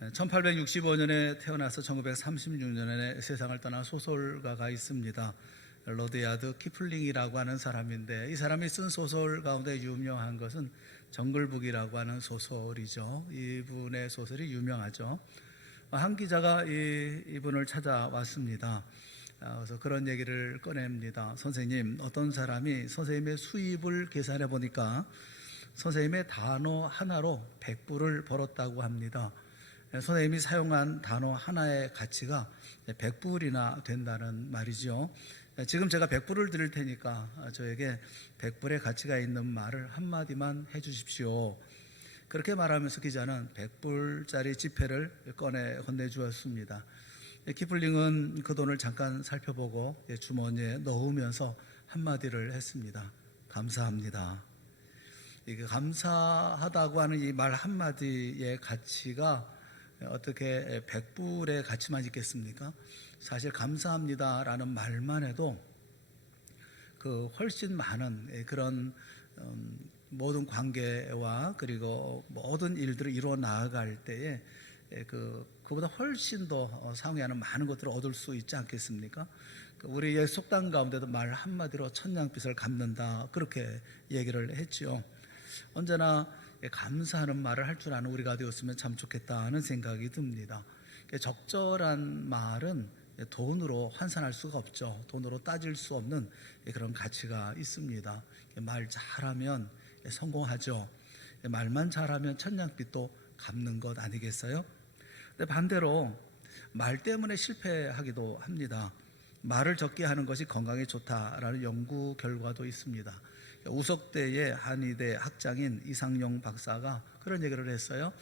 1865년에 태어나서 1936년에 세상을 떠난 소설가가 있습니다. 러드야드 키플링이라고 하는 사람인데, 이 사람이 쓴 소설 가운데 유명한 것은 정글북이라고 하는 소설이죠. 이분의 소설이 유명하죠. 한 기자가 이분을 찾아왔습니다. 그래서 그런 얘기를 꺼냅니다. 선생님, 어떤 사람이 선생님의 수입을 계산해 보니까 선생님의 단어 하나로 100불을 벌었다고 합니다. 선생님이 사용한 단어 하나의 가치가 100불이나 된다는 말이죠. 지금 제가 100불을 드릴 테니까 저에게 100불의 가치가 있는 말을 한마디만 해주십시오. 그렇게 말하면서 기자는 100불짜리 지폐를 건네주었습니다. 키플링은 그 돈을 잠깐 살펴보고 주머니에 넣으면서 한마디를 했습니다. 감사합니다. 이게 감사하다고 하는 이 말 한마디의 가치가 어떻게 100불의 가치만 있겠습니까? 사실 감사합니다라는 말만 해도 그 훨씬 많은 그런 모든 관계와 그리고 모든 일들을 이루어 나아갈 때에 그보다 훨씬 더 상회하는 많은 것들을 얻을 수 있지 않겠습니까? 우리의 속담 가운데도 말 한마디로 천냥빚을 갚는다, 그렇게 얘기를 했죠. 언제나 감사하는 말을 할 줄 아는 우리가 되었으면 참 좋겠다는 생각이 듭니다. 적절한 말은 돈으로 환산할 수가 없죠. 돈으로 따질 수 없는 그런 가치가 있습니다. 말 잘하면 성공하죠. 말만 잘하면 천냥빚도 갚는 것 아니겠어요? 근데 반대로 말 때문에 실패하기도 합니다. 말을 적게 하는 것이 건강에 좋다라는 연구 결과도 있습니다. 우석대의 한의대 학장인 이상용 박사가 그런 얘기를 했어요.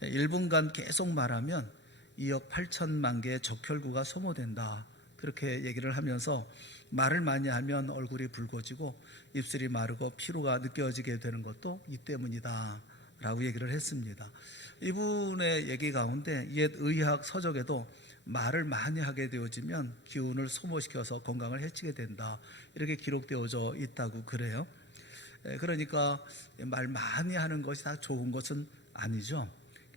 1분간 계속 말하면 2억 8천만 개의 적혈구가 소모된다, 그렇게 얘기를 하면서 말을 많이 하면 얼굴이 붉어지고 입술이 마르고 피로가 느껴지게 되는 것도 이 때문이다 라고 얘기를 했습니다. 이분의 얘기 가운데 옛 의학 서적에도 말을 많이 하게 되어지면 기운을 소모시켜서 건강을 해치게 된다, 이렇게 기록되어져 있다고 그래요. 그러니까 말 많이 하는 것이 다 좋은 것은 아니죠.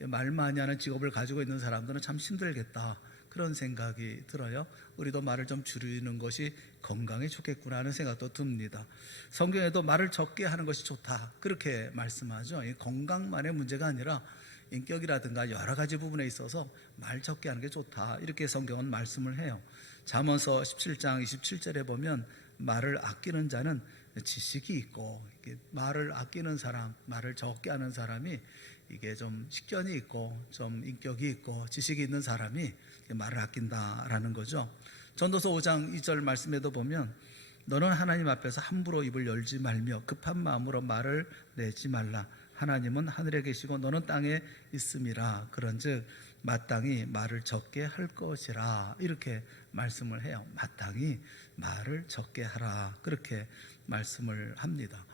말 많이 하는 직업을 가지고 있는 사람들은 참 힘들겠다, 그런 생각이 들어요. 우리도 말을 좀 줄이는 것이 건강에 좋겠구나 하는 생각도 듭니다. 성경에도 말을 적게 하는 것이 좋다, 그렇게 말씀하죠. 건강만의 문제가 아니라 인격이라든가 여러 가지 부분에 있어서 말 적게 하는 게 좋다, 이렇게 성경은 말씀을 해요. 잠언서 17장 27절에 보면 말을 아끼는 자는 지식이 있고, 말을 아끼는 사람, 말을 적게 하는 사람이 이게 좀 식견이 있고 좀 인격이 있고 지식이 있는 사람이 말을 아낀다라는 거죠. 전도서 5장 2절 말씀에도 보면 너는 하나님 앞에서 함부로 입을 열지 말며 급한 마음으로 말을 내지 말라. 하나님은 하늘에 계시고 너는 땅에 있음이라. 그런즉 마땅히 말을 적게 할 것이라, 이렇게 말씀을 해요. 마땅히 말을 적게 하라, 그렇게 말씀을 합니다.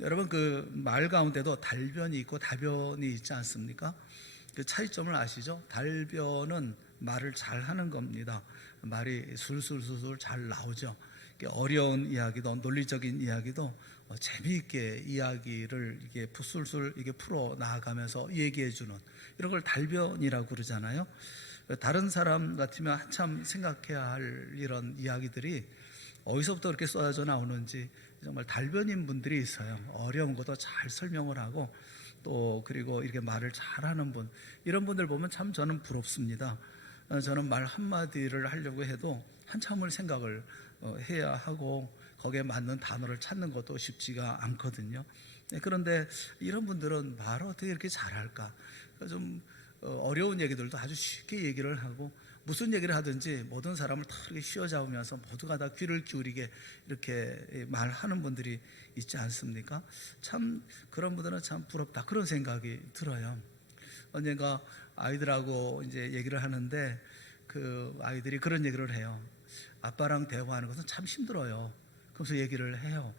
여러분, 그 말 가운데도 달변이 있고 다변이 있지 않습니까? 그 차이점을 아시죠? 달변은 말을 잘 하는 겁니다. 말이 술술술술 잘 나오죠. 어려운 이야기도 논리적인 이야기도 재미있게 이야기를 이게 술술 이게 풀어 나아가면서 얘기해 주는, 이런 걸 달변이라고 그러잖아요. 다른 사람 같으면 한참 생각해야 할 이런 이야기들이 어디서부터 그렇게 쏟아져 나오는지 정말 달변인 분들이 있어요. 어려운 것도 잘 설명을 하고 또 그리고 이렇게 말을 잘하는 분, 이런 분들 보면 참 저는 부럽습니다. 저는 말 한마디를 하려고 해도 한참을 생각을 해야 하고 거기에 맞는 단어를 찾는 것도 쉽지가 않거든요. 그런데 이런 분들은 말을 어떻게 이렇게 잘할까? 좀 어려운 얘기들도 아주 쉽게 얘기를 하고 무슨 얘기를 하든지 모든 사람을 다 이렇게 휘어잡으면서 모두가 다 귀를 기울이게 이렇게 말하는 분들이 있지 않습니까? 참 그런 분들은 참 부럽다, 그런 생각이 들어요. 언젠가 아이들하고 이제 얘기를 하는데 그 아이들이 그런 얘기를 해요. 아빠랑 대화하는 것은 참 힘들어요. 그래서 얘기를 해요.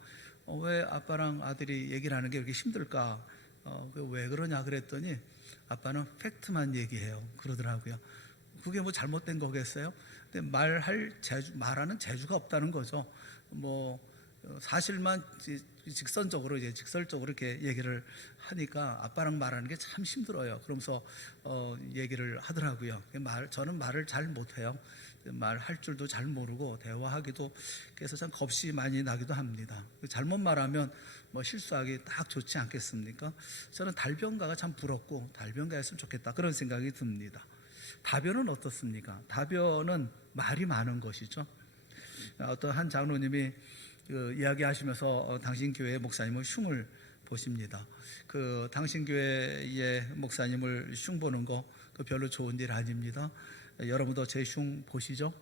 왜 아빠랑 아들이 얘기를 하는 게 이렇게 힘들까? 왜 그러냐 그랬더니 아빠는 팩트만 얘기해요, 그러더라고요. 그게 뭐 잘못된 거겠어요? 근데 말하는 재주가 없다는 거죠. 뭐 사실만 직선적으로 이제 직설적으로 이렇게 얘기를 하니까 아빠랑 말하는 게 참 힘들어요. 그러면서 얘기를 하더라고요. 저는 말을 잘 못해요. 말할 줄도 잘 모르고 대화하기도 그래서 참 겁이 많이 나기도 합니다. 잘못 말하면 뭐 실수하기 딱 좋지 않겠습니까? 저는 달변가가 참 부럽고 달변가였으면 좋겠다 그런 생각이 듭니다. 다변은 어떻습니까? 다변은 말이 많은 것이죠. 어떤 한 장로님이 이야기하시면서 당신 교회 목사님을 흉을 보십니다. 당신 교회의 목사님을 흉 보는 거 별로 좋은 일 아닙니다. 여러분도 제 흉 보시죠?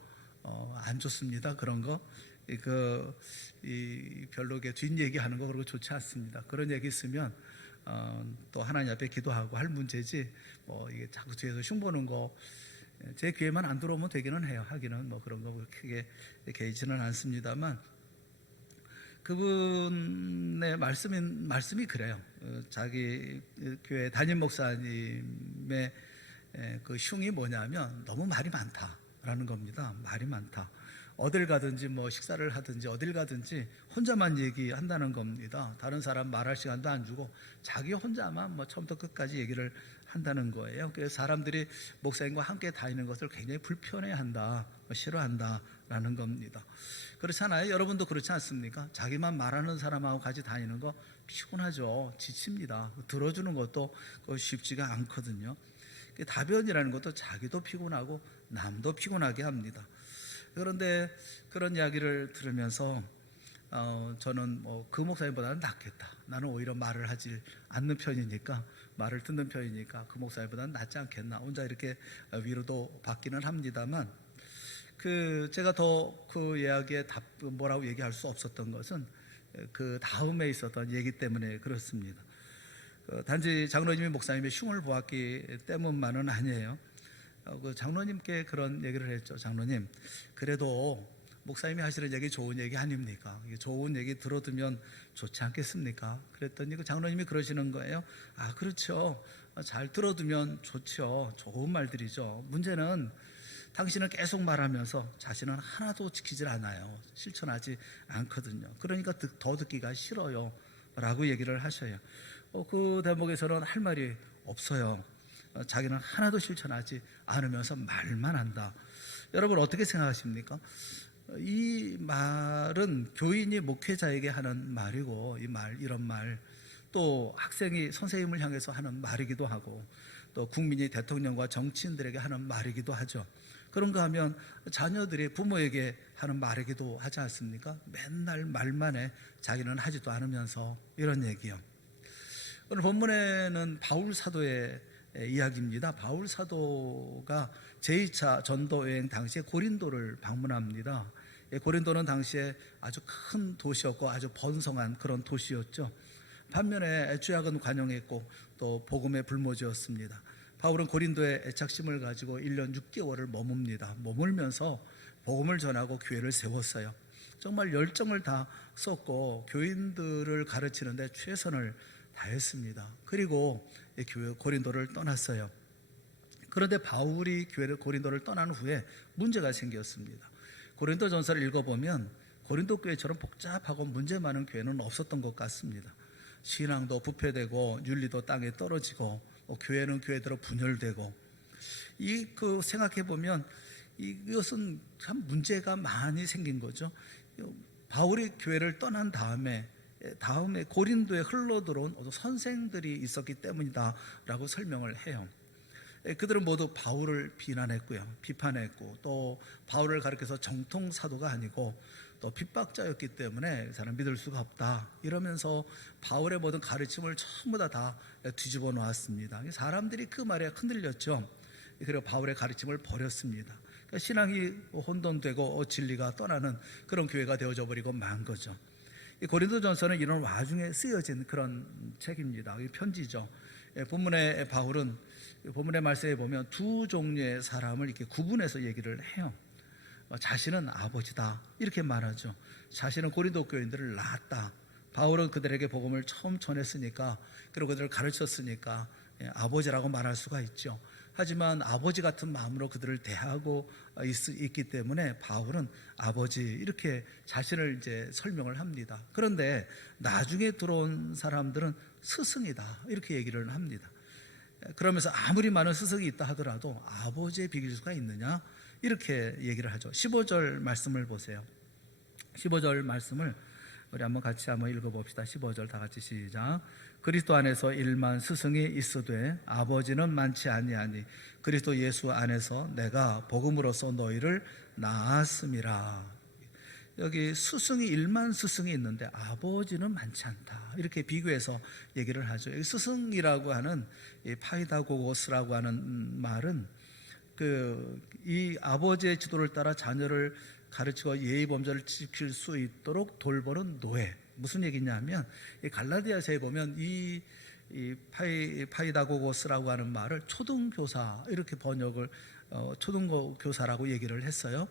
안 좋습니다. 그런 거. 별로 이렇게 뒷얘기하는 거 그런 거 좋지 않습니다. 그런 얘기 있으면 또 하나님 앞에 기도하고 할 문제지 뭐 이게 자꾸 뒤에서 흉 보는 거 제 귀에만 안 들어오면 되기는 해요. 하기는 뭐 그런 거 크게 개의치는 않습니다만 그분의 말씀이 그래요. 자기 교회 담임 목사님의 그 흉이 뭐냐면 너무 말이 많다라는 겁니다. 말이 많다. 어딜 가든지 뭐 식사를 하든지 어딜 가든지 혼자만 얘기한다는 겁니다. 다른 사람 말할 시간도 안 주고 자기 혼자만 뭐 처음부터 끝까지 얘기를 한다는 거예요. 그래서 사람들이 목사님과 함께 다니는 것을 굉장히 불편해한다, 싫어한다라는 겁니다. 그렇잖아요. 여러분도 그렇지 않습니까? 자기만 말하는 사람하고 같이 다니는 거 피곤하죠. 지칩니다. 들어주는 것도 쉽지가 않거든요. 다변이라는 것도 자기도 피곤하고 남도 피곤하게 합니다. 그런데 그런 이야기를 들으면서 저는 그 목사님보다는 낫겠다. 나는 오히려 말을 하지 않는 편이니까, 말을 듣는 편이니까 그 목사님보다는 낫지 않겠나. 혼자 이렇게 위로도 받기는 합니다만, 제가 더 그 이야기에 뭐라고 얘기할 수 없었던 것은 그 다음에 있었던 얘기 때문에 그렇습니다. 단지 장로님이 목사님의 흉을 보았기 때문만은 아니에요. 그 장로님께 그런 얘기를 했죠. 장로님, 그래도 목사님이 하시는 얘기 좋은 얘기 아닙니까? 좋은 얘기 들어두면 좋지 않겠습니까? 그랬더니 그 장로님이 그러시는 거예요. 아, 그렇죠. 잘 들어두면 좋죠. 좋은 말들이죠. 문제는 당신은 계속 말하면서 자신은 하나도 지키질 않아요. 실천하지 않거든요. 그러니까 더 듣기가 싫어요. 라고 얘기를 하셔요. 그 대목에서는 할 말이 없어요. 자기는 하나도 실천하지 않으면서 말만 한다. 여러분 어떻게 생각하십니까? 이 말은 교인이 목회자에게 하는 말이고, 이런 말, 또 학생이 선생님을 향해서 하는 말이기도 하고, 또 국민이 대통령과 정치인들에게 하는 말이기도 하죠. 그런가 하면 자녀들이 부모에게 하는 말이기도 하지 않습니까? 맨날 말만 해. 자기는 하지도 않으면서. 이런 얘기요. 오늘 본문에는 바울 사도의 이야기입니다. 바울 사도가 제2차 전도 여행 당시에 고린도를 방문합니다. 고린도는 당시에 아주 큰 도시였고 아주 번성한 그런 도시였죠. 반면에 죄악은 관영했고 또 복음에 불모지였습니다. 바울은 고린도에 애착심을 가지고 1년 6개월을 머물면서 복음을 전하고 교회를 세웠어요. 정말 열정을 다 쏟고 교인들을 가르치는데 최선을 다했습니다. 그리고 교회 고린도를 떠났어요. 그런데 바울이 고린도를 떠난 후에 문제가 생겼습니다. 고린도전서를 읽어보면 고린도 교회처럼 복잡하고 문제 많은 교회는 없었던 것 같습니다. 신앙도 부패되고 윤리도 땅에 떨어지고 교회는 교회대로 분열되고 생각해보면 이것은 참 문제가 많이 생긴 거죠. 바울이 교회를 떠난 다음에 고린도에 흘러들어온 선생들이 있었기 때문이다라고 설명을 해요. 그들은 모두 바울을 비난했고요, 비판했고, 또 바울을 가리켜서 정통 사도가 아니고 또 핍박자였기 때문에 사람 믿을 수가 없다 이러면서 바울의 모든 가르침을 전부 다 뒤집어 놓았습니다. 사람들이 그 말에 흔들렸죠. 그리고 바울의 가르침을 버렸습니다. 그러니까 신앙이 혼돈되고 진리가 떠나는 그런 교회가 되어져 버리고 만 거죠. 고린도전서는 이런 와중에 쓰여진 그런 책입니다. 편지죠. 본문의 바울은 본문의 말씀에 보면 두 종류의 사람을 이렇게 구분해서 얘기를 해요. 자신은 아버지다 이렇게 말하죠. 자신은 고린도 교인들을 낳았다. 바울은 그들에게 복음을 처음 전했으니까, 그리고 그들을 가르쳤으니까 아버지라고 말할 수가 있죠. 하지만 아버지 같은 마음으로 그들을 대하고 있기 때문에 바울은 아버지 이렇게 자신을 이제 설명을 합니다. 그런데 나중에 들어온 사람들은 스승이다 이렇게 얘기를 합니다. 그러면서 아무리 많은 스승이 있다 하더라도 아버지의 비길 수가 있느냐 이렇게 얘기를 하죠. 15절 말씀을 보세요. 15절 말씀을 우리 한번 같이 한번 읽어봅시다. 15절 다 같이 시작. 그리스도 안에서 일만 스승이 있으되 아버지는 많지 아니하니 그리스도 예수 안에서 내가 복음으로써 너희를 낳았음이라. 여기 스승이 일만 스승이 있는데 아버지는 많지 않다 이렇게 비교해서 얘기를 하죠. 여기 스승이라고 하는 이 파이다고고스라고 하는 말은 이 아버지의 지도를 따라 자녀를 가르치고 예의 범절을 지킬 수 있도록 돌보는 노예. 무슨 얘기냐면 이 갈라디아서에 보면 이 파이다고고스라고 하는 말을 초등교사 이렇게 번역을 초등교사라고 얘기를 했어요.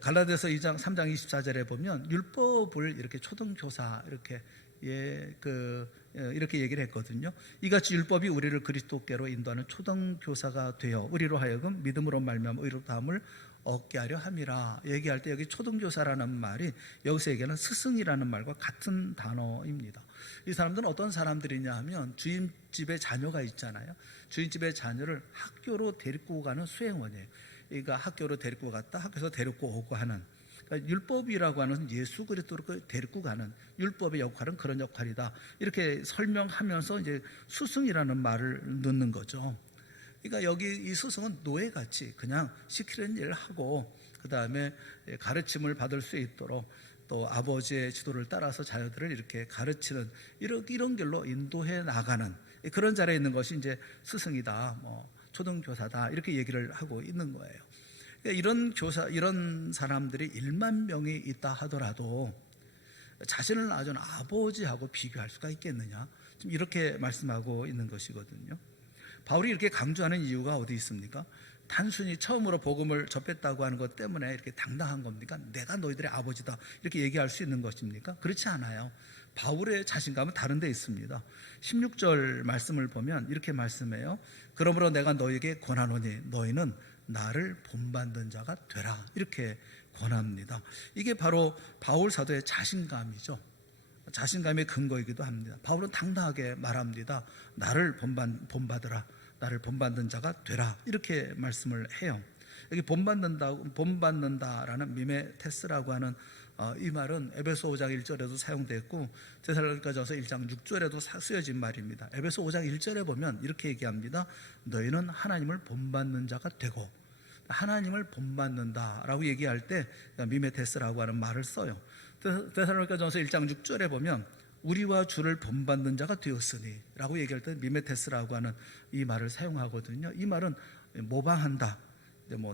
갈라디아서 2장 3장 24절에 보면 율법을 이렇게 초등교사 이렇게 이렇게 얘기를 했거든요. 이같이 율법이 우리를 그리스도께로 인도하는 초등교사가 되어 우리로 하여금 믿음으로 말미암아 의롭다함을 얻게 하려 함이라. 얘기할 때 여기 초등교사라는 말이 여기서 얘기하는 스승이라는 말과 같은 단어입니다. 이 사람들은 어떤 사람들이냐 하면 주인집에 자녀가 있잖아요. 주인집의 자녀를 학교로 데리고 가는 수행원이에요. 그러니까 학교로 데리고 갔다 학교에서 데리고 오고 하는, 그러니까 율법이라고 하는 예수 그리스도로 데리고 가는 율법의 역할은 그런 역할이다 이렇게 설명하면서 이제 스승이라는 말을 넣는 거죠. 그러니까 여기 이 스승은 노예같이 그냥 시키는 일을 하고 그 다음에 가르침을 받을 수 있도록 또 아버지의 지도를 따라서 자녀들을 이렇게 가르치는 이런 길로 인도해 나가는 그런 자리에 있는 것이 이제 스승이다, 초등교사다 이렇게 얘기를 하고 있는 거예요. 그러니까 이런 사람들이 1만 명이 있다 하더라도 자신을 낳아준 아버지하고 비교할 수가 있겠느냐, 지금 이렇게 말씀하고 있는 것이거든요. 바울이 이렇게 강조하는 이유가 어디 있습니까? 단순히 처음으로 복음을 접했다고 하는 것 때문에 이렇게 당당한 겁니까? 내가 너희들의 아버지다 이렇게 얘기할 수 있는 것입니까? 그렇지 않아요. 바울의 자신감은 다른 데 있습니다. 16절 말씀을 보면 이렇게 말씀해요. 그러므로 내가 너희에게 권하노니 너희는 나를 본받는 자가 되라 이렇게 권합니다. 이게 바로 바울 사도의 자신감이죠. 자신감의 근거이기도 합니다. 바울은 당당하게 말합니다. 나를 본받으라, 나를 본받는 자가 되라 이렇게 말씀을 해요. 여기 본받는다라는 미메테스라고 하는 이 말은 에베소 5장 1절에도 사용됐고 데살로니가전서 1장 6절에도 쓰여진 말입니다. 에베소 5장 1절에 보면 이렇게 얘기합니다. 너희는 하나님을 본받는 자가 되고, 하나님을 본받는다라고 얘기할 때 미메테스라고 하는 말을 써요. 데살로니가전서 1장 6절에 보면 우리와 주를 본받는 자가 되었으니 라고 얘기할 때 미메테스라고 하는 이 말을 사용하거든요. 이 말은 모방한다,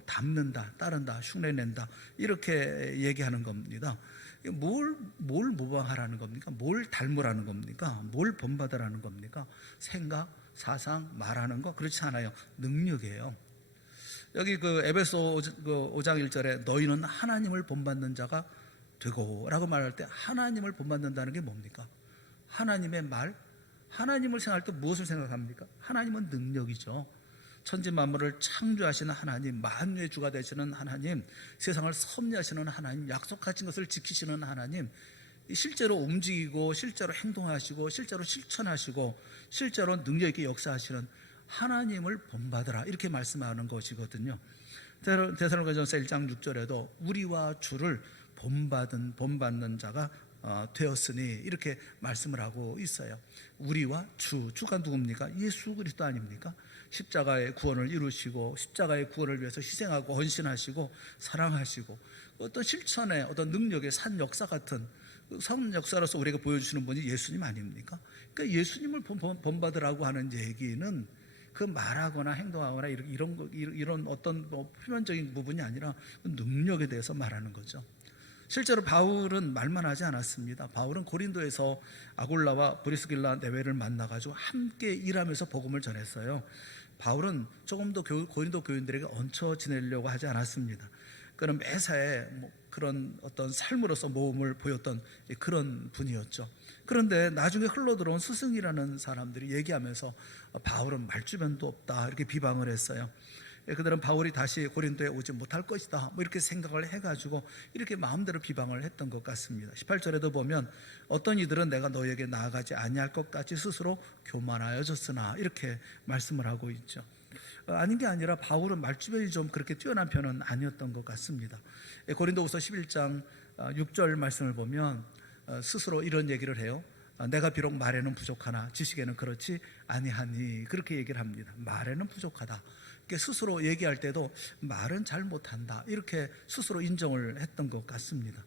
담는다, 따른다, 흉내낸다 이렇게 얘기하는 겁니다. 뭘 모방하라는 겁니까? 뭘 닮으라는 겁니까? 뭘 본받으라는 겁니까? 생각, 사상, 말하는 거 그렇지 않아요. 능력이에요. 여기 에베소 5장 1절에 너희는 하나님을 본받는 자가 되고 라고 말할 때 하나님을 본받는다는 게 뭡니까? 하나님의 말, 하나님을 생각할 때 무엇을 생각합니까? 하나님은 능력이죠. 천지 만물을 창조하시는 하나님, 만유의 주가 되시는 하나님, 세상을 섭리하시는 하나님, 약속하신 것을 지키시는 하나님, 실제로 움직이고 실제로 행동하시고 실제로 실천하시고 실제로 능력 있게 역사하시는 하나님을 본받으라 이렇게 말씀하는 것이거든요. 데살로니가전서 1장 6절에도 우리와 주를 본받는 자가 되었으니 이렇게 말씀을 하고 있어요. 우리와 주가 누굽니까? 예수 그리스도 아닙니까? 십자가의 구원을 이루시고 십자가의 구원을 위해서 희생하고 헌신하시고 사랑하시고 어떤 실천의 어떤 능력의 산 역사 같은 산 역사로서 우리가 보여주시는 분이 예수님 아닙니까? 그러니까 예수님을 본받으라고 하는 얘기는 그 말하거나 행동하거나 이런 어떤 표면적인 부분이 아니라 능력에 대해서 말하는 거죠. 실제로 바울은 말만 하지 않았습니다. 바울은 고린도에서 아골라와 브리스길라 내외를 만나가지고 함께 일하면서 복음을 전했어요. 바울은 조금 더 고린도 교인들에게 얹혀 지내려고 하지 않았습니다. 그는 매사에 뭐 그런 어떤 삶으로서 모험을 보였던 그런 분이었죠. 그런데 나중에 흘러들어온 스승이라는 사람들이 얘기하면서 바울은 말주변도 없다 이렇게 비방을 했어요. 그들은 바울이 다시 고린도에 오지 못할 것이다 뭐 이렇게 생각을 해가지고 이렇게 마음대로 비방을 했던 것 같습니다. 18절에도 보면 어떤 이들은 내가 너에게 나아가지 아니할 것 같이 스스로 교만하여졌으나 이렇게 말씀을 하고 있죠. 아닌 게 아니라 바울은 말주변이 좀 그렇게 뛰어난 편은 아니었던 것 같습니다. 고린도후서 11장 6절 말씀을 보면 스스로 이런 얘기를 해요. 내가 비록 말에는 부족하나 지식에는 그렇지 아니하니 그렇게 얘기를 합니다. 말에는 부족하다. 스스로 얘기할 때도 말은 잘 못한다 이렇게 스스로 인정을 했던 것 같습니다.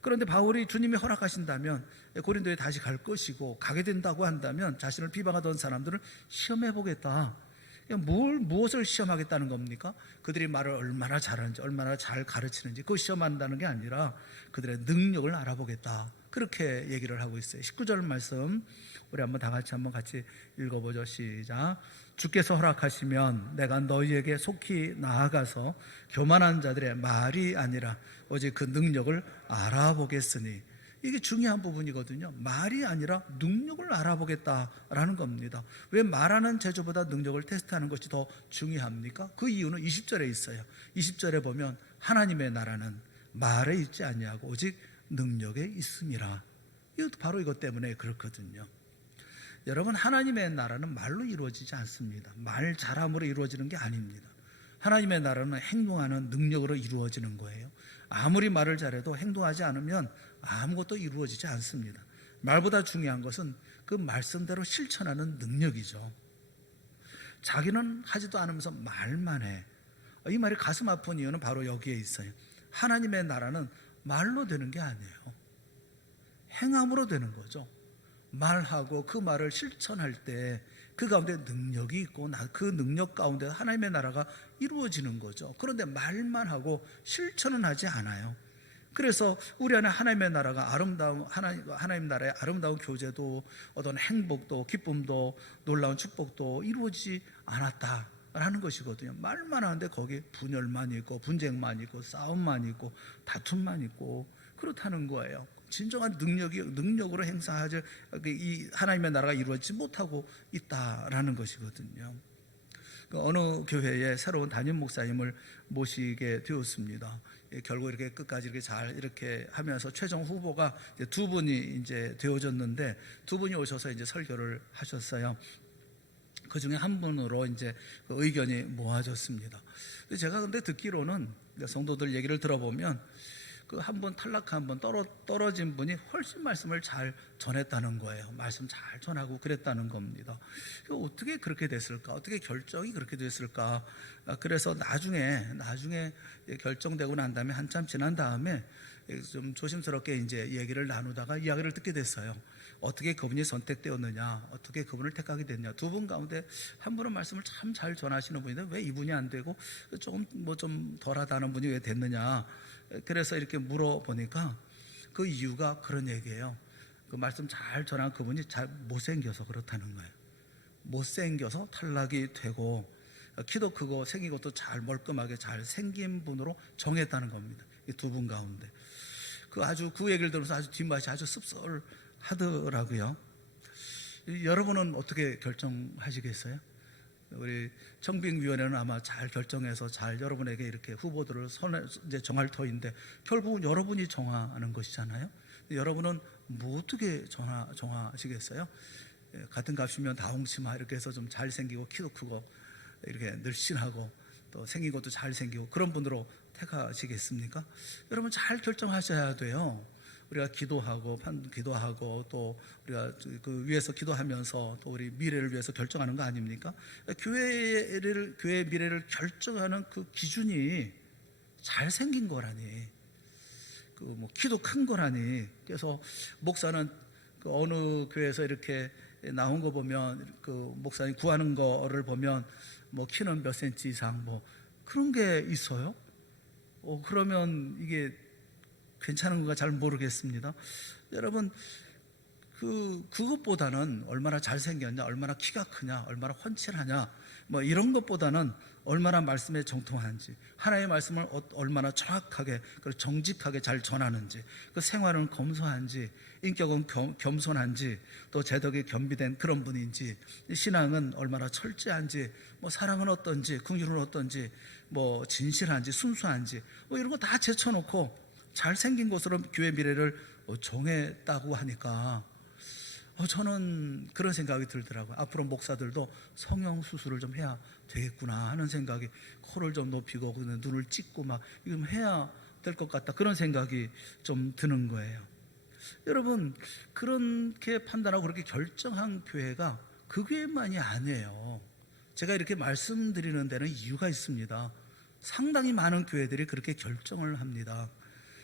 그런데 바울이 주님이 허락하신다면 고린도에 다시 갈 것이고 가게 된다고 한다면 자신을 비방하던 사람들을 시험해 보겠다. 무엇을 시험하겠다는 겁니까? 그들이 말을 얼마나 잘하는지 얼마나 잘 가르치는지 그걸 시험한다는 게 아니라 그들의 능력을 알아보겠다 그렇게 얘기를 하고 있어요. 19절 말씀 우리 한번 다 같이 읽어보죠. 시작. 주께서 허락하시면 내가 너희에게 속히 나아가서 교만한 자들의 말이 아니라 오직 그 능력을 알아보겠으니 이게 중요한 부분이거든요. 말이 아니라 능력을 알아보겠다라는 겁니다. 왜 말하는 제조보다 능력을 테스트하는 것이 더 중요합니까? 그 이유는 20절에 있어요. 20절에 보면 하나님의 나라는 말에 있지 아니하고 오직 능력에 있음이라. 이것도 바로 이것 때문에 그렇거든요. 여러분, 하나님의 나라는 말로 이루어지지 않습니다. 말 잘함으로 이루어지는 게 아닙니다. 하나님의 나라는 행동하는 능력으로 이루어지는 거예요. 아무리 말을 잘해도 행동하지 않으면 아무것도 이루어지지 않습니다. 말보다 중요한 것은 그 말씀대로 실천하는 능력이죠. 자기는 하지도 않으면서 말만 해. 이 말이 가슴 아픈 이유는 바로 여기에 있어요. 하나님의 나라는 말로 되는 게 아니에요. 행함으로 되는 거죠. 말하고 그 말을 실천할 때 그 가운데 능력이 있고 그 능력 가운데 하나님의 나라가 이루어지는 거죠. 그런데 말만 하고 실천은 하지 않아요. 그래서 우리 안에 하나님의 나라가 아름다운 하나님 나라의 아름다운 교제도 어떤 행복도 기쁨도 놀라운 축복도 이루어지지 않았다라는 것이거든요. 말만 하는데 거기에 분열만 있고 분쟁만 있고 싸움만 있고 다툼만 있고 그렇다는 거예요. 진정한 능력으로 행사하지 이 하나님의 나라가 이루어지지 못하고 있다라는 것이거든요. 어느 교회에 새로운 담임 목사님을 모시게 되었습니다. 결국 이렇게 끝까지 이렇게 잘 이렇게 하면서 최종 후보가 두 분이 이제 되어졌는데 두 분이 오셔서 이제 설교를 하셨어요. 그 중에 한 분으로 이제 그 의견이 모아졌습니다. 제가 근데 듣기로는 성도들 얘기를 들어보면 그 한 번 탈락한 분 떨어진 분이 훨씬 말씀을 잘 전했다는 거예요. 말씀 잘 전하고 그랬다는 겁니다. 어떻게 그렇게 됐을까? 어떻게 결정이 그렇게 됐을까? 그래서 나중에 결정되고 난 다음에 한참 지난 다음에 좀 조심스럽게 이제 얘기를 나누다가 이야기를 듣게 됐어요. 어떻게 그분이 선택되었느냐, 어떻게 그분을 택하게 됐냐. 두 분 가운데 한 분은 말씀을 참 잘 전하시는 분인데 왜 이분이 안 되고 좀 덜하다는 분이 왜 됐느냐. 그래서 이렇게 물어보니까 그 이유가 그런 얘기예요. 그 말씀 잘 전한 그분이 잘 못생겨서 그렇다는 거예요. 못생겨서 탈락이 되고 키도 크고 생긴 것도 잘 멀끔하게 잘 생긴 분으로 정했다는 겁니다. 이 두 분 가운데 그 얘기를 들으면서 아주 뒷맛이 아주 씁쓸하더라고요. 여러분은 어떻게 결정하시겠어요? 우리 청빙위원회는 아마 잘 결정해서 잘 여러분에게 이렇게 후보들을 이제 정할 터인데 결국은 여러분이 정하는 것이잖아요. 여러분은 뭐 어떻게 정하시겠어요? 같은 값이면 다홍치마 이렇게 해서 좀 잘생기고 키도 크고 이렇게 늘씬하고 또 생긴 것도 잘생기고 그런 분으로 택하시겠습니까? 여러분 잘 결정하셔야 돼요. 우리가 기도하고 또 우리가 그 위에서 기도하면서 또 우리 미래를 위해서 결정하는 거 아닙니까? 교회의 미래를 결정하는 그 기준이 잘생긴 거라니, 키도 큰 거라니. 그래서 목사는 그 어느 교회에서 이렇게 나온 거 보면 그 목사님 구하는 거를 보면 키는 몇 센치 이상 그런 게 있어요. 그러면 이게 괜찮은 건가 잘 모르겠습니다. 여러분 그것보다는 얼마나 잘생겼냐, 얼마나 키가 크냐, 얼마나 훤칠하냐 뭐 이런 것보다는 얼마나 말씀에 정통한지, 하나님의 말씀을 얼마나 정확하게 그리고 정직하게 잘 전하는지, 그 생활은 검소한지, 인격은 겸손한지, 또 제덕이 겸비된 그런 분인지, 신앙은 얼마나 철저한지, 뭐 사랑은 어떤지, 긍휼은 어떤지, 뭐 진실한지, 순수한지, 뭐 이런 거 다 제쳐놓고 잘생긴 것으로 교회 미래를 정했다고 하니까 저는 그런 생각이 들더라고요. 앞으로 목사들도 성형 수술을 좀 해야 되겠구나 하는 생각이, 코를 좀 높이고 눈을 찍고 막 이거 해야 될 것 같다, 그런 생각이 좀 드는 거예요. 여러분, 그렇게 판단하고 그렇게 결정한 교회가 그 교회만이 아니에요. 제가 이렇게 말씀드리는 데는 이유가 있습니다. 상당히 많은 교회들이 그렇게 결정을 합니다.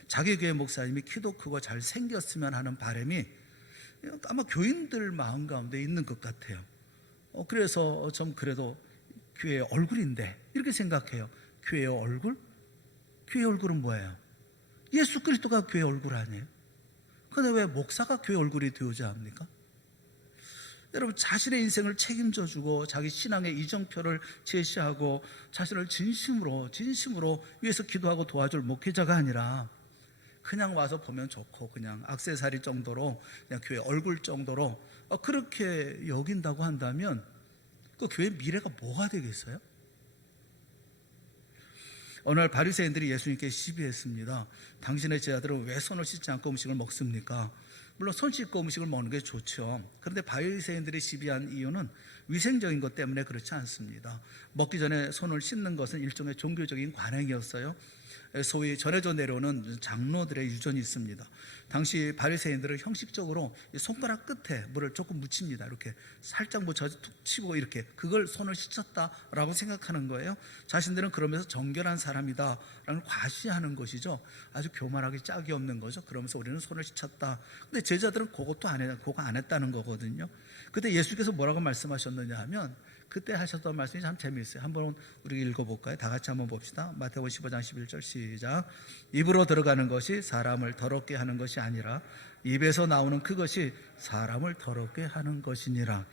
자기 교회 목사님이 키도 크고 잘 생겼으면 하는 바람이 아마 교인들 마음 가운데 있는 것 같아요. 그래서 좀 그래도 교회의 얼굴인데 이렇게 생각해요. 교회의 얼굴? 교회의 얼굴은 뭐예요? 예수 그리스도가 교회의 얼굴 아니에요? 그런데 왜 목사가 교회 얼굴이 되어야 합니까? 여러분, 자신의 인생을 책임져 주고 자기 신앙의 이정표를 제시하고 자신을 진심으로 위해서 기도하고 도와줄 목회자가 아니라 그냥 와서 보면 좋고 그냥 액세서리 정도로, 그냥 교회 얼굴 정도로 그렇게 여긴다고 한다면 그 교회 미래가 뭐가 되겠어요? 어느 날 바리새인들이 예수님께 시비했습니다. 당신의 제자들은 왜 손을 씻지 않고 음식을 먹습니까? 물론 손 씻고 음식을 먹는 게 좋죠. 그런데 바리새인들이 시비한 이유는 위생적인 것 때문에 그렇지 않습니다. 먹기 전에 손을 씻는 것은 일종의 종교적인 관행이었어요. 소위 전해져 내려오는 장로들의 유전이 있습니다. 당시 바리새인들은 형식적으로 손가락 끝에 물을 조금 묻힙니다. 이렇게 살짝 묻혀서 툭 치고 이렇게, 그걸 손을 씻었다라고 생각하는 거예요. 자신들은 그러면서 정결한 사람이다라는 과시하는 것이죠. 아주 교만하기 짝이 없는 거죠. 그러면서 우리는 손을 씻었다. 근데 제자들은 그거 안 했다는 거거든요. 그때 예수께서 뭐라고 말씀하셨느냐 하면, 그때 하셨던 말씀이 참 재미있어요. 한번 우리 읽어볼까요? 다 같이 한번 봅시다. 마태복음 15장 11절 시작. 입으로 들어가는 것이 사람을 더럽게 하는 것이 아니라 입에서 나오는 그것이 사람을 더럽게 하는 것이니라.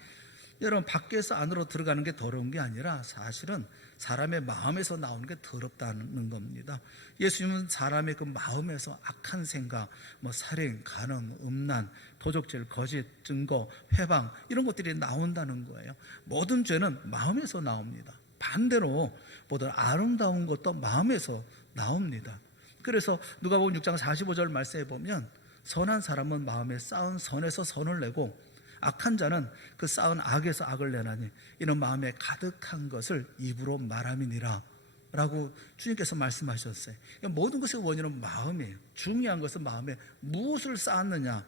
여러분, 밖에서 안으로 들어가는 게 더러운 게 아니라 사실은 사람의 마음에서 나오는 게 더럽다는 겁니다. 예수님은 사람의 그 마음에서 악한 생각, 뭐 살인, 간음, 음란, 도적질, 거짓, 증거, 회방, 이런 것들이 나온다는 거예요. 모든 죄는 마음에서 나옵니다. 반대로 모든 아름다운 것도 마음에서 나옵니다. 그래서 누가복음 6장 45절 말씀에 보면, 선한 사람은 마음에 쌓은 선에서 선을 내고 악한 자는 그 쌓은 악에서 악을 내나니 이는 마음에 가득한 것을 입으로 말함이니라 라고 주님께서 말씀하셨어요. 모든 것의 원인은 마음이에요. 중요한 것은 마음에 무엇을 쌓았느냐,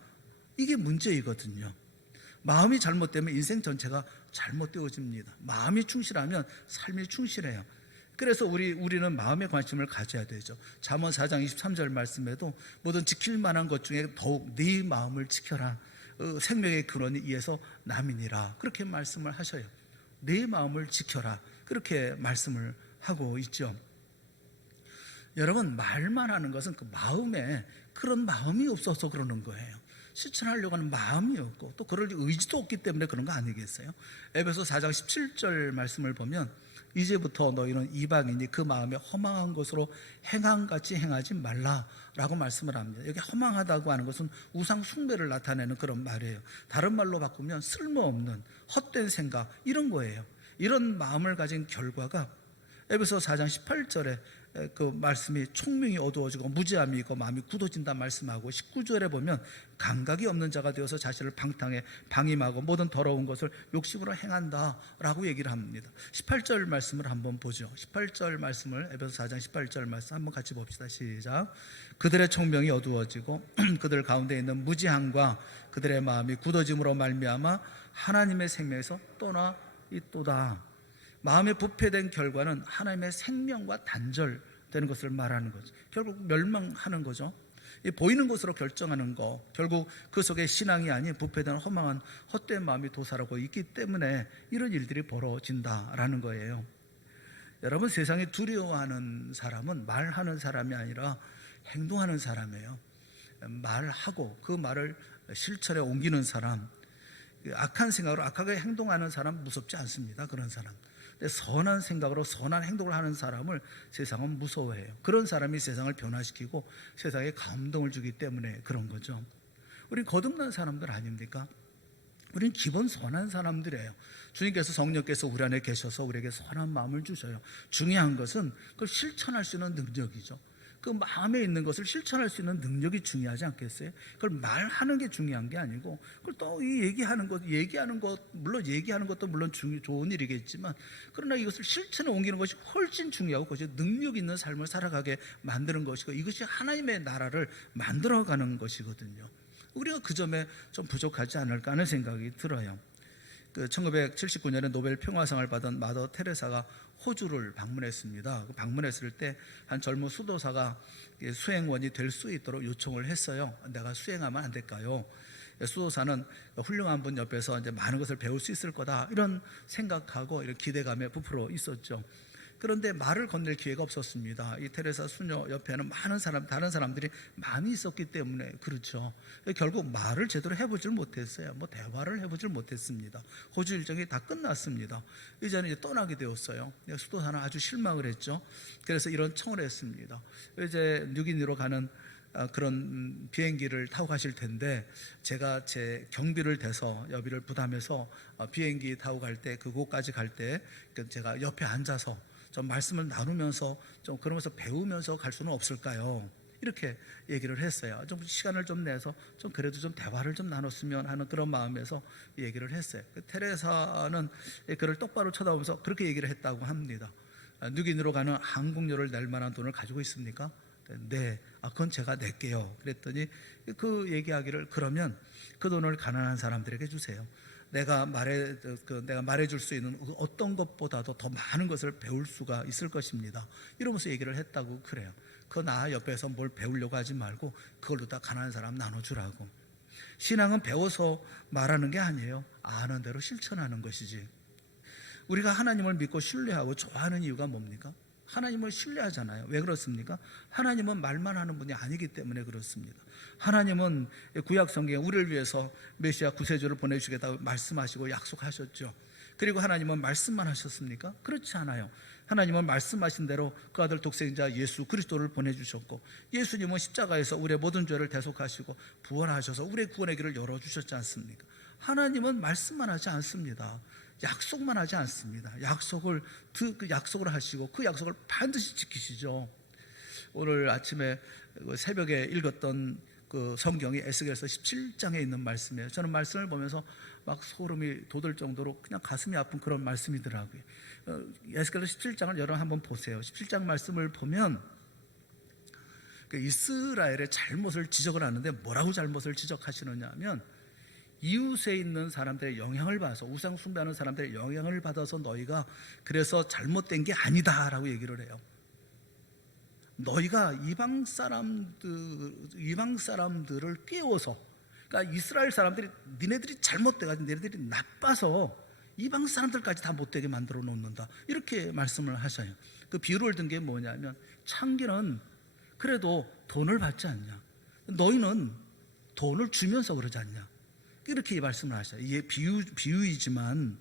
이게 문제이거든요. 마음이 잘못되면 인생 전체가 잘못되어집니다. 마음이 충실하면 삶이 충실해요. 그래서 우리는 마음에 관심을 가져야 되죠. 잠언 4장 23절 말씀에도 모든 지킬 만한 것 중에 더욱 네 마음을 지켜라. 생명의 근원이 이에서 남이니라. 그렇게 말씀을 하셔요. 내 마음을 지켜라. 그렇게 말씀을 하고 있죠. 여러분, 말만 하는 것은 그 마음에 그런 마음이 없어서 그러는 거예요. 실천하려고 하는 마음이 없고 또 그럴 의지도 없기 때문에 그런 거 아니겠어요? 에베소 4장 17절 말씀을 보면, 이제부터 너희는 이방인이 그 마음에 허망한 것으로 행함같이 행하지 말라라고 말씀을 합니다. 여기 허망하다고 하는 것은 우상 숭배를 나타내는 그런 말이에요. 다른 말로 바꾸면 쓸모없는 헛된 생각, 이런 거예요. 이런 마음을 가진 결과가 에베소 4장 18절에 그 말씀이 총명이 어두워지고 무지함이 있고 마음이 굳어진다 말씀하고, 19절에 보면 감각이 없는 자가 되어서 자신을 방탕에 방임하고 모든 더러운 것을 욕심으로 행한다라고 얘기를 합니다. 18절 말씀을 한번 보죠. 18절 말씀을, 에베소 4장 18절 말씀 한번 같이 봅시다. 시작. 그들의 총명이 어두워지고 그들 가운데 있는 무지함과 그들의 마음이 굳어짐으로 말미암아 하나님의 생명에서 떠나 있도다. 마음에 부패된 결과는 하나님의 생명과 단절되는 것을 말하는 거죠. 결국 멸망하는 거죠. 보이는 것으로 결정하는 거, 결국 그 속에 신앙이 아닌 부패된 허망한 헛된 마음이 도살하고 있기 때문에 이런 일들이 벌어진다라는 거예요. 여러분, 세상에 두려워하는 사람은 말하는 사람이 아니라 행동하는 사람이에요. 말하고 그 말을 실천에 옮기는 사람, 악한 생각으로 악하게 행동하는 사람 무섭지 않습니다. 그런 사람. 선한 생각으로 선한 행동을 하는 사람을 세상은 무서워해요. 그런 사람이 세상을 변화시키고 세상에 감동을 주기 때문에 그런 거죠. 우린 거듭난 사람들 아닙니까? 우린 기본 선한 사람들이에요. 주님께서 성령께서 우리 안에 계셔서 우리에게 선한 마음을 주셔요. 중요한 것은 그걸 실천할 수 있는 능력이죠. 그 마음에 있는 것을 실천할 수 있는 능력이 중요하지 않겠어요? 그걸 말하는 게 중요한 게 아니고, 그걸 또 얘기하는 것, 물론 얘기하는 것도 물론 좋은 일이겠지만, 그러나 이것을 실천에 옮기는 것이 훨씬 중요하고, 그것이 능력 있는 삶을 살아가게 만드는 것이고, 이것이 하나님의 나라를 만들어가는 것이거든요. 우리가 그 점에 좀 부족하지 않을까 하는 생각이 들어요. 1979년에 노벨 평화상을 받은 마더 테레사가 호주를 방문했습니다. 방문했을 때 한 젊은 수도사가 수행원이 될 수 있도록 요청을 했어요. 내가 수행하면 안 될까요? 수도사는 훌륭한 분 옆에서 이제 많은 것을 배울 수 있을 거다, 이런 생각하고 이런 기대감에 부풀어 있었죠. 그런데 말을 건넬 기회가 없었습니다. 이 테레사 수녀 옆에는 다른 사람들이 많이 있었기 때문에 그렇죠. 결국 말을 제대로 해보질 못했어요. 대화를 해보질 못했습니다. 호주 일정이 다 끝났습니다. 이제는 이제 떠나게 되었어요. 수도사는 아주 실망을 했죠. 그래서 이런 청을 했습니다. 이제 뉴기니로 가는 그런 비행기를 타고 가실 텐데, 제가 제 경비를 대서 여비를 부담해서 비행기 타고 갈 때, 그곳까지 갈 때 제가 옆에 앉아서 좀 말씀을 나누면서 좀 그러면서 배우면서 갈 수는 없을까요? 이렇게 얘기를 했어요. 좀 시간을 좀 내서 좀 그래도 좀 대화를 좀 나눴으면 하는 그런 마음에서 얘기를 했어요. 테레사는 그를 똑바로 쳐다보면서 그렇게 얘기를 했다고 합니다. 뉴기니로 가는 항공료를 낼 만한 돈을 가지고 있습니까? 네, 그건 제가 낼게요. 그랬더니 그 얘기하기를, 그러면 그 돈을 가난한 사람들에게 주세요. 내가 말해줄 수 있는 어떤 것보다도 더 많은 것을 배울 수가 있을 것입니다. 이러면서 얘기를 했다고 그래요. 나 옆에서 뭘 배우려고 하지 말고 그걸로 다 가난한 사람 나눠주라고. 신앙은 배워서 말하는 게 아니에요. 아는 대로 실천하는 것이지. 우리가 하나님을 믿고 신뢰하고 좋아하는 이유가 뭡니까? 하나님을 신뢰하잖아요. 왜 그렇습니까? 하나님은 말만 하는 분이 아니기 때문에 그렇습니다. 하나님은 구약 성경에 우리를 위해서 메시아 구세주를 보내주겠다고 말씀하시고 약속하셨죠. 그리고 하나님은 말씀만 하셨습니까? 그렇지 않아요. 하나님은 말씀하신 대로 그 아들 독생자 예수 그리스도를 보내주셨고, 예수님은 십자가에서 우리의 모든 죄를 대속하시고 부활하셔서 우리의 구원의 길을 열어주셨지 않습니까? 하나님은 말씀만 하지 않습니다. 약속만 하지 않습니다. 약속을 하시고 그 약속을 반드시 지키시죠. 오늘 아침에 새벽에 읽었던 그 성경이 에스겔서 17장에 있는 말씀이에요. 저는 말씀을 보면서 막 소름이 돋을 정도로 그냥 가슴이 아픈 그런 말씀이더라고요. 에스겔서 17장을 여러분 한번 보세요. 17장 말씀을 보면 이스라엘의 잘못을 지적을 하는데, 뭐라고 잘못을 지적하시느냐 하면, 이웃에 있는 사람들의 영향을 받아서, 우상 숭배하는 사람들의 영향을 받아서 너희가 그래서 잘못된 게 아니다라고 얘기를 해요. 너희가 이방 사람들을 깨워서, 그러니까 이스라엘 사람들이 니네들이 잘못돼가지고 니네들이 나빠서 이방 사람들까지 다 못되게 만들어 놓는다, 이렇게 말씀을 하셔요. 그 비유를 든 게 뭐냐면, 창기는 그래도 돈을 받지 않냐, 너희는 돈을 주면서 그러지 않냐, 이렇게 말씀을 하셔요. 이게 비유이지만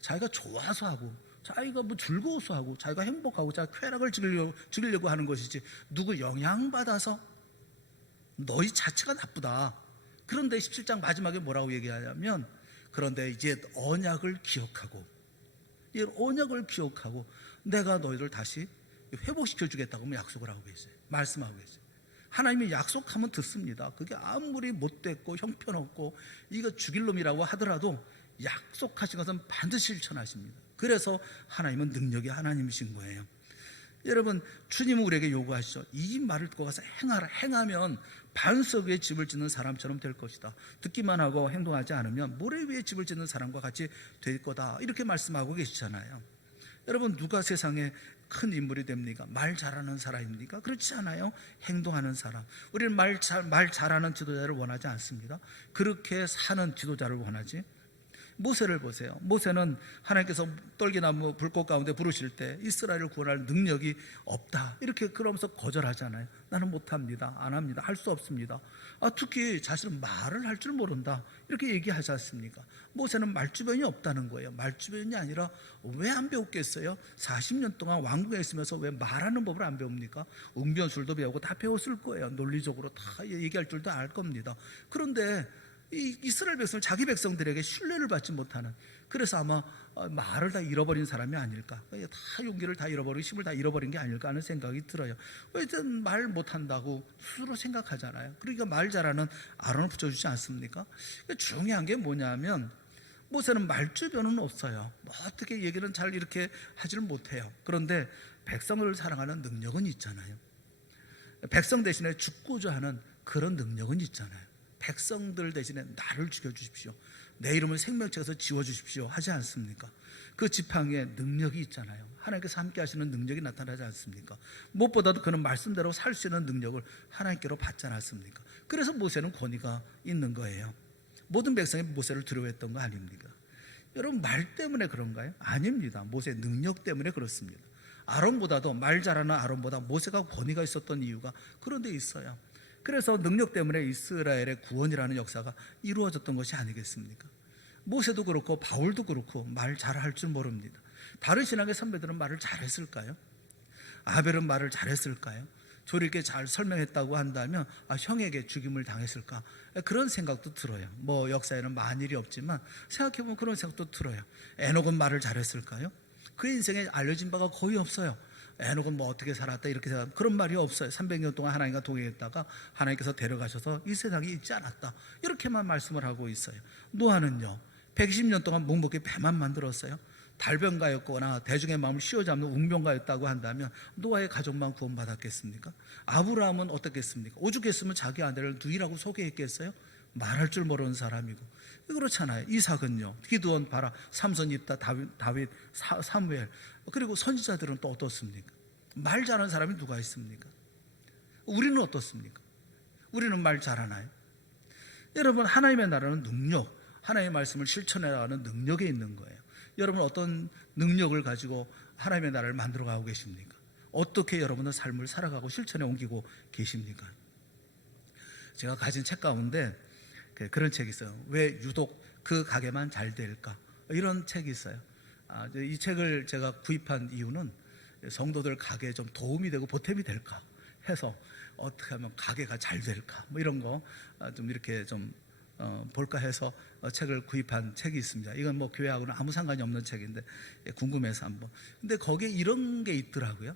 자기가 좋아서 하고, 자기가 즐거워서 하고, 자기가 행복하고, 자기가 쾌락을 즐기려고 하는 것이지, 누구 영향받아서 너희 자체가 나쁘다. 그런데 17장 마지막에 뭐라고 얘기하냐면, 그런데 이제 언약을 기억하고 내가 너희를 다시 회복시켜 주겠다고 약속을 하고 계세요. 말씀하고 계세요. 하나님이 약속하면 듣습니다. 그게 아무리 못됐고 형편없고 이거 죽일 놈이라고 하더라도 약속하신 것은 반드시 실천하십니다. 그래서 하나님은 능력의 하나님이신 거예요. 여러분, 주님은 우리에게 요구하시죠. 이 말을 듣고 가서 행하라. 행하면 반석 위에 집을 짓는 사람처럼 될 것이다. 듣기만 하고 행동하지 않으면 모래 위에 집을 짓는 사람과 같이 될 거다, 이렇게 말씀하고 계시잖아요. 여러분, 누가 세상에 큰 인물이 됩니까? 말 잘하는 사람입니까? 그렇지 않아요. 행동하는 사람. 우리는 말 잘하는 지도자를 원하지 않습니다. 그렇게 사는 지도자를 원하지. 모세를 보세요. 모세는 하나님께서 떨기나무 불꽃 가운데 부르실 때 이스라엘을 구원할 능력이 없다, 이렇게 그러면서 거절하잖아요. 나는 못합니다, 안 합니다, 할 수 없습니다. 특히 자신은 말을 할 줄 모른다, 이렇게 얘기하지 않습니까? 모세는 말주변이 없다는 거예요. 말주변이 아니라 왜 안 배웠겠어요? 40년 동안 왕궁에 있으면서 왜 말하는 법을 안 배웁니까? 웅변술도 배우고 다 배웠을 거예요. 논리적으로 다 얘기할 줄도 알 겁니다. 그런데 이 이스라엘 백성을, 자기 백성들에게 신뢰를 받지 못하는, 그래서 아마 말을 다 잃어버린 사람이 아닐까, 다 용기를 다 잃어버리고 힘을 다 잃어버린 게 아닐까 하는 생각이 들어요. 왜 말 못한다고 스스로 생각하잖아요. 그러니까 말 잘하는 아론을 붙여주지 않습니까? 중요한 게 뭐냐면 모세는 말주변은 없어요. 어떻게 얘기는 잘 이렇게 하지를 못해요. 그런데 백성을 사랑하는 능력은 있잖아요. 백성 대신에 죽고자 하는 그런 능력은 있잖아요. 백성들 대신에 나를 죽여주십시오, 내 이름을 생명책에서 지워주십시오 하지 않습니까? 그 지팡이에 능력이 있잖아요. 하나님께서 함께 하시는 능력이 나타나지 않습니까? 무엇보다도 그는 말씀대로 살 수 있는 능력을 하나님께로 받지 않았습니까? 그래서 모세는 권위가 있는 거예요. 모든 백성이 모세를 두려워했던 거 아닙니까? 여러분, 말 때문에 그런가요? 아닙니다. 모세의 능력 때문에 그렇습니다. 아론보다도, 말 잘하는 아론보다 모세가 권위가 있었던 이유가 그런 데 있어요. 그래서 능력 때문에 이스라엘의 구원이라는 역사가 이루어졌던 것이 아니겠습니까? 모세도 그렇고 바울도 그렇고 말 잘할 줄 모릅니다. 다른 신앙의 선배들은 말을 잘했을까요? 아벨은 말을 잘했을까요? 조리게 잘 설명했다고 한다면 형에게 죽임을 당했을까? 그런 생각도 들어요. 역사에는 만일이 없지만 생각해보면 그런 생각도 들어요. 에녹은 말을 잘했을까요? 그 인생에 알려진 바가 거의 없어요. 에녹은 어떻게 살았다, 이렇게 살았다, 그런 말이 없어요. 300년 동안 하나님과 동행했다가 하나님께서 데려가셔서 이 세상에 있지 않았다, 이렇게만 말씀을 하고 있어요. 노아는요, 120년 동안 묵묵히 배만 만들었어요. 달변가였거나 대중의 마음을 씌워잡는 웅변가였다고 한다면 노아의 가족만 구원받았겠습니까? 아브라함은 어떻겠습니까? 오죽했으면 자기 아내를 누이라고 소개했겠어요? 말할 줄 모르는 사람이고. 그렇잖아요. 이삭은요, 기드온, 바라, 삼손, 입다, 다윗, 사무엘, 그리고 선지자들은 또 어떻습니까? 말 잘하는 사람이 누가 있습니까? 우리는 어떻습니까? 우리는 말 잘하나요? 여러분, 하나님의 나라는 능력, 하나님의 말씀을 실천해나가는 능력에 있는 거예요. 여러분, 어떤 능력을 가지고 하나님의 나라를 만들어가고 계십니까? 어떻게 여러분의 삶을 살아가고 실천에 옮기고 계십니까? 제가 가진 책 가운데 그런 책이 있어요. 왜 유독 그 가게만 잘 될까? 이런 책이 있어요. 이 책을 제가 구입한 이유는 성도들 가게에 좀 도움이 되고 보탬이 될까 해서, 어떻게 하면 가게가 잘 될까, 이런 거 좀 이렇게 좀 볼까 해서 책을 구입한 책이 있습니다. 이건 교회하고는 아무 상관이 없는 책인데 궁금해서 한번. 근데 거기에 이런 게 있더라고요.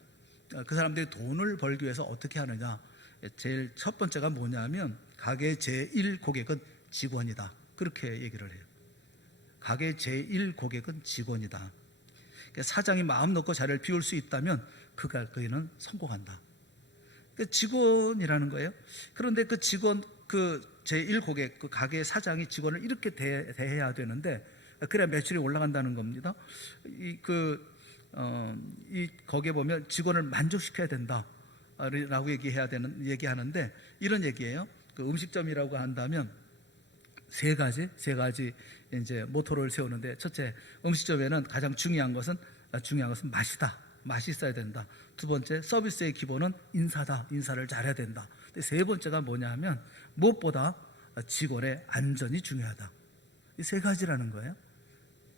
그 사람들이 돈을 벌기 위해서 어떻게 하느냐. 제일 첫 번째가 뭐냐면 가게 제1 고객은 직원이다, 그렇게 얘기를 해요. 가게 제1 고객은 직원이다. 사장이 마음 놓고 자리를 비울 수 있다면 그는 성공한다. 직원이라는 거예요. 그런데 그 직원, 그 제1 고객, 그 가게 사장이 직원을 이렇게 대해야 되는데, 그래야 매출이 올라간다는 겁니다. 거기에 보면 직원을 만족시켜야 된다 라고 얘기하는데, 이런 얘기예요. 그 음식점이라고 한다면 세 가지 이제 모토를 세우는데, 첫째, 음식점에는 가장 중요한 것은 맛이다. 맛이 있어야 된다. 두 번째, 서비스의 기본은 인사다. 인사를 잘해야 된다. 세 번째가 뭐냐 하면 무엇보다 직원의 안전이 중요하다. 이 세 가지라는 거예요.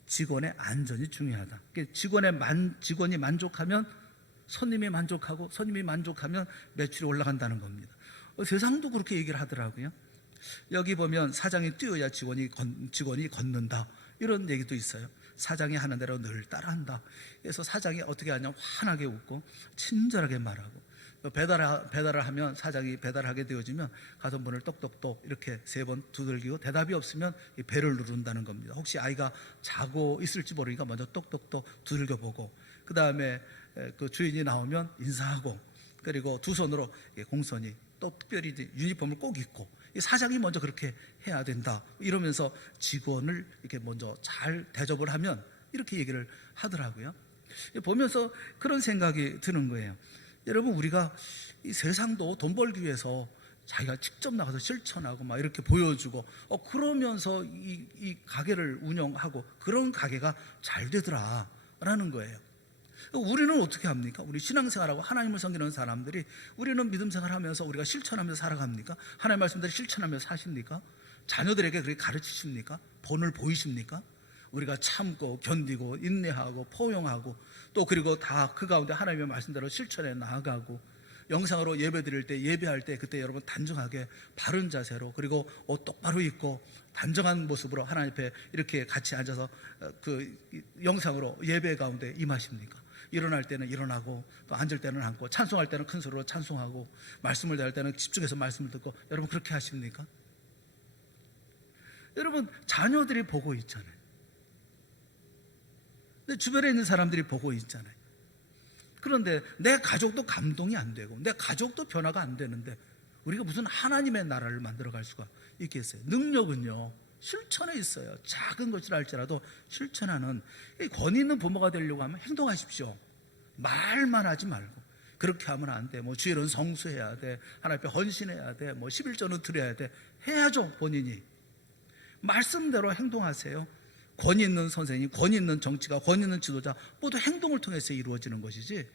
직원의 안전이 중요하다. 직원이 만족하면 손님이 만족하고, 손님이 만족하면 매출이 올라간다는 겁니다. 세상도 그렇게 얘기를 하더라고요. 여기 보면 사장이 뛰어야 직원이 걷는다, 이런 얘기도 있어요. 사장이 하는 대로 늘 따라한다. 그래서 사장이 어떻게 하냐, 환하게 웃고 친절하게 말하고, 배달을 하면 사장이 배달하게 되어지면 가서 문을 똑똑똑 이렇게 3번 두들기고 대답이 없으면 이 배를 누른다는 겁니다. 혹시 아이가 자고 있을지 모르니까 먼저 똑똑똑 두들겨보고, 그 다음에 그 주인이 나오면 인사하고, 그리고 두 손으로 공손히, 또 특별히 유니폼을 꼭 입고, 이 사장이 먼저 그렇게 해야 된다, 이러면서 직원을 이렇게 먼저 잘 대접을 하면, 이렇게 얘기를 하더라고요. 보면서 그런 생각이 드는 거예요. 여러분, 우리가 이 세상도 돈 벌기 위해서 자기가 직접 나가서 실천하고 막 이렇게 보여주고 그러면서 이 가게를 운영하고 그런 가게가 잘 되더라라는 거예요. 우리는 어떻게 합니까? 우리 신앙생활하고 하나님을 섬기는 사람들이 우리는 믿음생활하면서 우리가 실천하면서 살아갑니까? 하나님 말씀대로 실천하면서 사십니까? 자녀들에게 그렇게 가르치십니까? 본을 보이십니까? 우리가 참고 견디고 인내하고 포용하고 또 그리고 다 그 가운데 하나님의 말씀대로 실천해 나아가고 영상으로 예배 드릴 때 예배할 때 그때 여러분 단정하게 바른 자세로 그리고 옷 똑바로 입고 단정한 모습으로 하나님 앞에 이렇게 같이 앉아서 그 영상으로 예배 가운데 임하십니까? 일어날 때는 일어나고 또 앉을 때는 앉고 찬송할 때는 큰 소리로 찬송하고 말씀을 대할 때는 집중해서 말씀을 듣고 여러분 그렇게 하십니까? 여러분 자녀들이 보고 있잖아요. 내 주변에 있는 사람들이 보고 있잖아요. 그런데 내 가족도 감동이 안 되고 내 가족도 변화가 안 되는데 우리가 무슨 하나님의 나라를 만들어갈 수가 있겠어요? 능력은요 실천에 있어요. 작은 것이라 할지라도 실천하는 권위 있는 부모가 되려고 하면 행동하십시오. 말만 하지 말고 그렇게 하면 안 돼. 뭐 주일은 성수해야 돼. 하나님 앞에 헌신해야 돼. 뭐 11조는 드려야 돼. 해야죠. 본인이 말씀대로 행동하세요. 권위 있는 선생님, 권위 있는 정치가, 권위 있는 지도자 모두 행동을 통해서 이루어지는 것이지.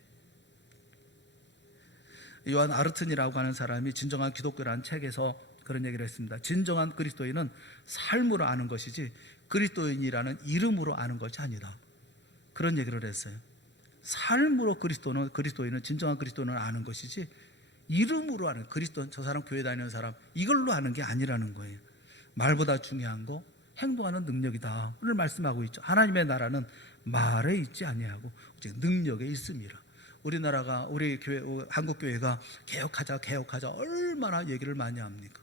요한 아르튼이라고 하는 사람이 진정한 기독교라는 책에서 그런 얘기를 했습니다. 진정한 그리스도인은 삶으로 아는 것이지 그리스도인이라는 이름으로 아는 것이 아니다. 그런 얘기를 했어요. 삶으로 그리스도인은 진정한 그리스도인을 아는 것이지 이름으로 아는 그리스도인, 저 사람 교회 다니는 사람 이걸로 아는 게 아니라는 거예요. 말보다 중요한 거 행동하는 능력이다를 말씀하고 있죠. 하나님의 나라는 말에 있지 아니하고 능력에 있음이라. 우리나라가 우리 교회 한국 교회가 개혁하자 얼마나 얘기를 많이 합니까?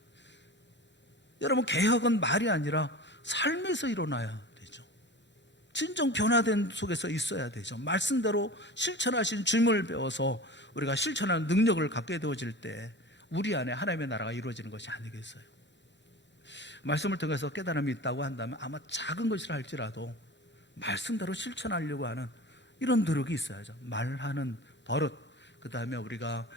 여러분 개혁은 말이 아니라 삶에서 일어나야 되죠. 진정 변화된 속에서 있어야 되죠. 말씀대로 실천하신 주님을 배워서 우리가 실천하는 능력을 갖게 되어질 때 우리 안에 하나님의 나라가 이루어지는 것이 아니겠어요? 말씀을 통해서 깨달음이 있다고 한다면 아마 작은 것이라 할지라도 말씀대로 실천하려고 하는 이런 노력이 있어야죠. 말하는 버릇, 그 다음에 우리가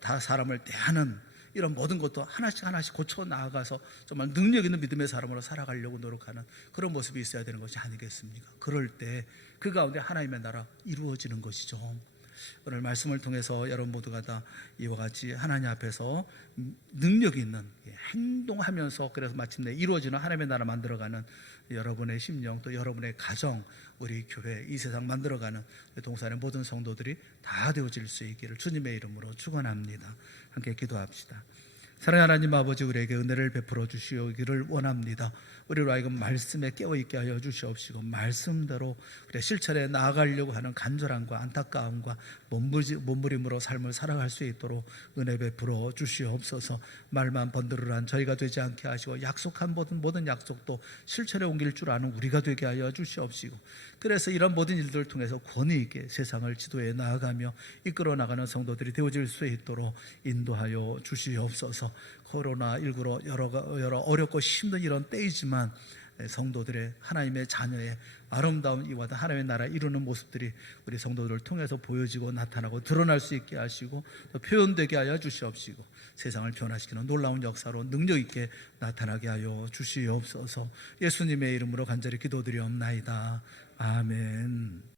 다 사람을 대하는 이런 모든 것도 하나씩 고쳐 나아가서 정말 능력 있는 믿음의 사람으로 살아가려고 노력하는 그런 모습이 있어야 되는 것이 아니겠습니까? 그럴 때 그 가운데 하나님의 나라 이루어지는 것이죠. 오늘 말씀을 통해서 여러분 모두가 다 이와 같이 하나님 앞에서 능력 있는 행동하면서 그래서 마침내 이루어지는 하나님의 나라 만들어가는 여러분의 심령 또 여러분의 가정 우리 교회 이 세상 만들어가는 동산의 모든 성도들이 다 되어질 수 있기를 주님의 이름으로 축원합니다. 함께 기도합시다. 사랑하는 하나님 아버지 우리에게 은혜를 베풀어 주시기를 원합니다. 우리로 하여금 말씀에 깨어있게 하여 주시옵시고 말씀대로 우리 실천에 나아가려고 하는 간절함과 안타까움과 몸부림으로 삶을 살아갈 수 있도록 은혜 베풀어 주시옵소서. 말만 번들어란 저희가 되지 않게 하시고 약속한 모든 약속도 실천에 옮길 줄 아는 우리가 되게 하여 주시옵시고 그래서 이런 모든 일들을 통해서 권위 있게 세상을 지도해 나아가며 이끌어 나가는 성도들이 되어질 수 있도록 인도하여 주시옵소서. 코로나19로 여러 어렵고 힘든 이런 때이지만 성도들의 하나님의 자녀의 아름다운 이와 같은 하나님의 나라 이루는 모습들이 우리 성도들을 통해서 보여지고 나타나고 드러날 수 있게 하시고 또 표현되게 하여 주시옵시고 세상을 변화시키는 놀라운 역사로 능력 있게 나타나게 하여 주시옵소서. 예수님의 이름으로 간절히 기도드리옵나이다. 아멘.